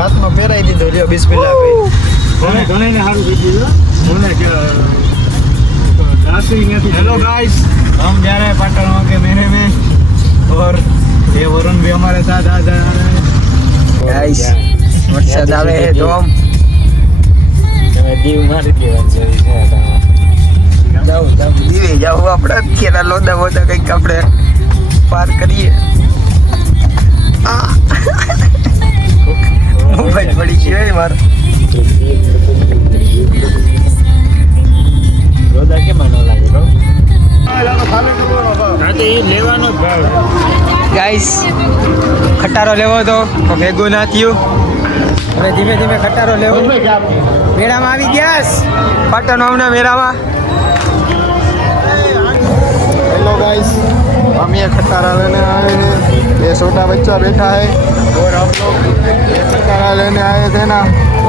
હાથમાં પહેરાઈ દીધો લ્યો બિસ્મિલ્લાહ ઘણે ઘણે ને સારું થઈ ગયું મને કે રાત્રિ નથી हेलो गाइस हम जा रहे हैं पाटण के मेले में और ये वरुण भी हमारे साथ आ जा रहे हैं ગાઈસ વરસાદ આવે છે તો આમ તમે દીવ મારી દેવાનું છે જાવ જાવ દીવે જાવ આપણે અત્યારે લોદા બોદા કંઈક આપણે પાર કરીએ આ મોબાઈલ પડી ગયો હે મારો રોદા કેમ ન લાગે બરો હા તો એ લેવાનો જ ભાવ ગાઈસ ખટારો લેવો તો તો ભેગું ના થયું હવે ધીમે ધીમે ખટારો લેવો મેળામાં આવી ગયા પાટણ આવના મેળામાં हेलो गाइस हम ये खटारा लेने आए हैं ये छोटा बच्चा बैठा है और हम लोग करा लेने आए थे ना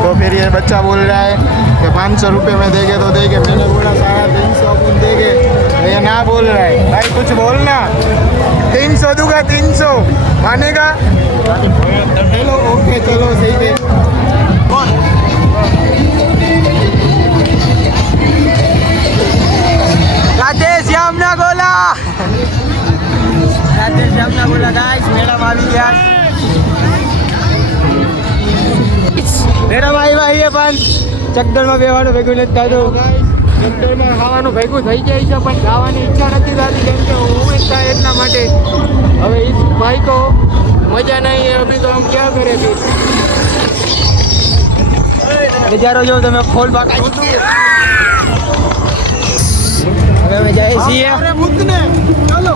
तो फिर ये बच्चा बोल रहा है कि पाँच सौ रुपये में देंगे तो देंगे। मैंने बोला, सारा तीन सौ कुछ देंगे। तो ये ना बोल रहा है। भाई, कुछ बोलना तीन सौ दूँगा, तीन सौ। मानेगा? चलो ओके, चलो, सही है। बोला। बोला। गाइस, मेरा गया ડેરામાં ભાઈ છીએ પણ ચકડરમાં બેવાનું ભેગું નથી થતું. ચકડરમાં ખાવાનું ભેગું થઈ જાય છે પણ ખાવાની ઈચ્છા નથી થતી કેમ કે ઉમેદ થાય એટલા માટે. હવે એ ભાઈ તો મજા નહીં અભી તો આમ ક્યાં કરે છે? નજારો જો તમે ફોલ બાકા. હવે અમે જઈએ છીએ. મૂકને. ચાલો.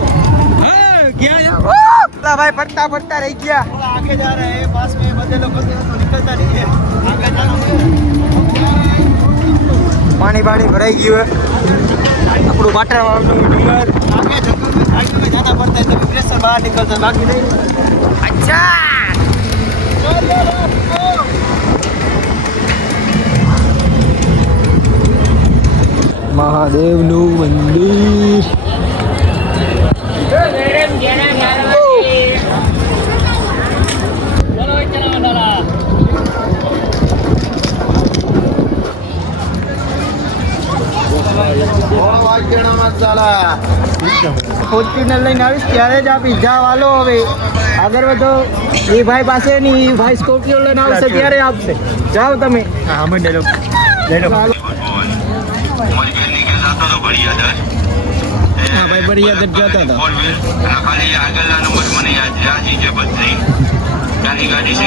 હા ક્યાં ફરતા ભાઈ ફરતા ફરતા રહી ગયા. આગે જા રહે હે પાસ મે બધે લોકો નીકળતા નહીં આગે જા પાણી પાણી ભરાઈ ગયું આપણું વાટર વાળું ડુંગર. આગે જંગલ મે સાઈડ જાતા પડતા છે પ્રેશર બહાર નીકળતા બાકી નહીં. અચ્છા! મહાદેવનું મંદિર. ફોર્ચ્યુનર લઈને આવીશ ત્યારે જ આ જાઓ વાલો હવે. આગળ વધો. એ ભાઈ પાસે નહીં એ ભાઈ સ્કોર્પિયો લઈને આવશે ત્યારે આપશે. જાઓ તમે. હા અમે ડેલો ભાઈ બરિયા દટ જતા હતા. ફોર ખાલી આગળના નંબર મને યાદ છે આ ચીજે ગાડી છે?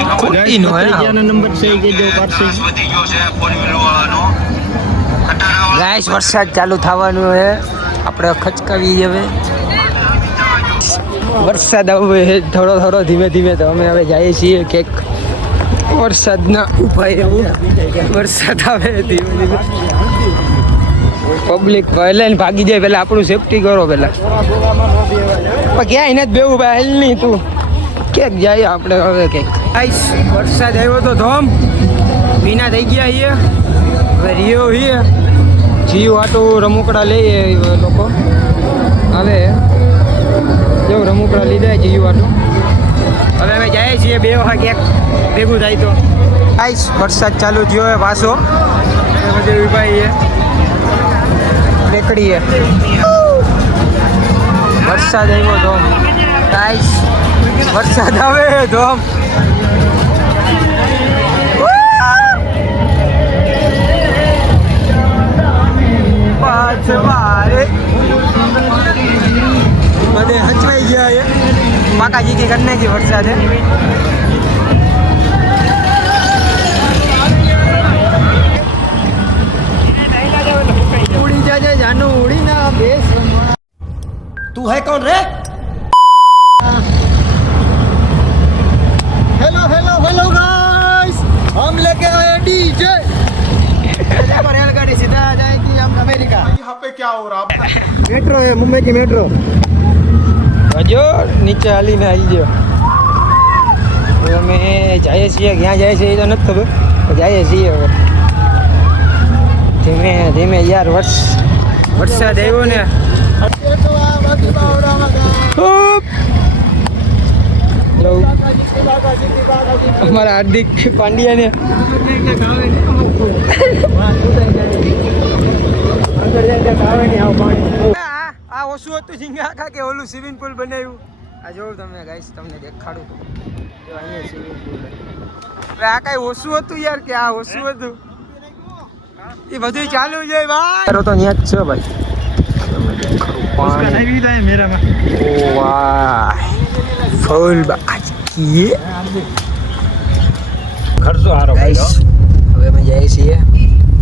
નંબર છે કે જો ત્રાસ ગાઈસ, વરસાદ ચાલુ થવાનું છે. આપણે ખચકાવી હવે. વરસાદ આવે છે. થોડો થોડો, ધીમે ધીમે તો અમે હવે જઈએ છીએ કેક વરસાદના ઉપાય વરસાદ આવે ધીમે ધીમે. પબ્લિક પહેલાં ભાગી જાય પહેલાં આપણું સેફટી કરો પહેલાં. પણ ક્યાંય જ બેવું ભાઈ હાલ નહીં તું. ક્યાંક જાય આપણે હવે ક્યાંક. વરસાદ આવ્યો તો ધોમ. ભીના થઈ ગયા અહીંયા હવે રિયો hier જીવ આટો રમકડા લઈએ લોકો. હવે જો રમકડા લીધા જીવ આટો હવે અમે જઈએ છીએ બે વખત ક્યાંક ભેગું થાય તો. આઈશ વરસાદ ચાલુ થયો હોય પાછો. બધે ઉભાઈએ. નીકળીએ. વરસાદ આવ્યો ધોમ. આઈશ વરસાદ આવે ધોમ. પાછવારે બધે હચવાઈ ગયા છે પાકાજી કે કરી નાખી વરસાદે. ઉડી જાજે જાનું ઉડી ના બેસ તું હે કોણ રે? यहाँ पे क्या हो रहा मेट्रो है मुंबई की मेट्रो હજો નીચે હાલીને આવી ગયો હવે અમે જઈએ છીએ ક્યાં જાય છે એ તો નથી ખબર પણ જઈએ છીએ હવે ધીમે ધીમે યાર વર્ષ વરસાદ આવ્યો ને ખૂબ લઉં અમારા હાર્દિક પાંડ્યાને આ આ ઓછું હતું ઝીંગા આખા કે ઓલું સ્વિમિંગ પુલ બનાવ્યું. આ જોઉં તમે ગાઈસ તમને દેખાડું. તો અહીંયા સ્વિમિંગ પુલ હવે આ કાંઈ ઓછું હતું યાર કે આ ઓછું હતું? એ બધું ચાલુ છે ભાઈ. તો ત્યાં જ છે ભાઈ. ઓ વાહ. ફૂલ બાકી ખર્ચો હારો હવે અમે જઈએ છીએ.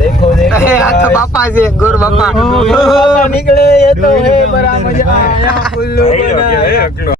देखो गाइस रास्ते में भूत भूत नहीं और हम जाएंगे भूत को लेके बाका जी की बोला नहीं देखो देखो આ તો બાપા છે ગોર બાપા बापा निकले ये तो है बड़ा मजा आया कुल्लू बनाया। એકલો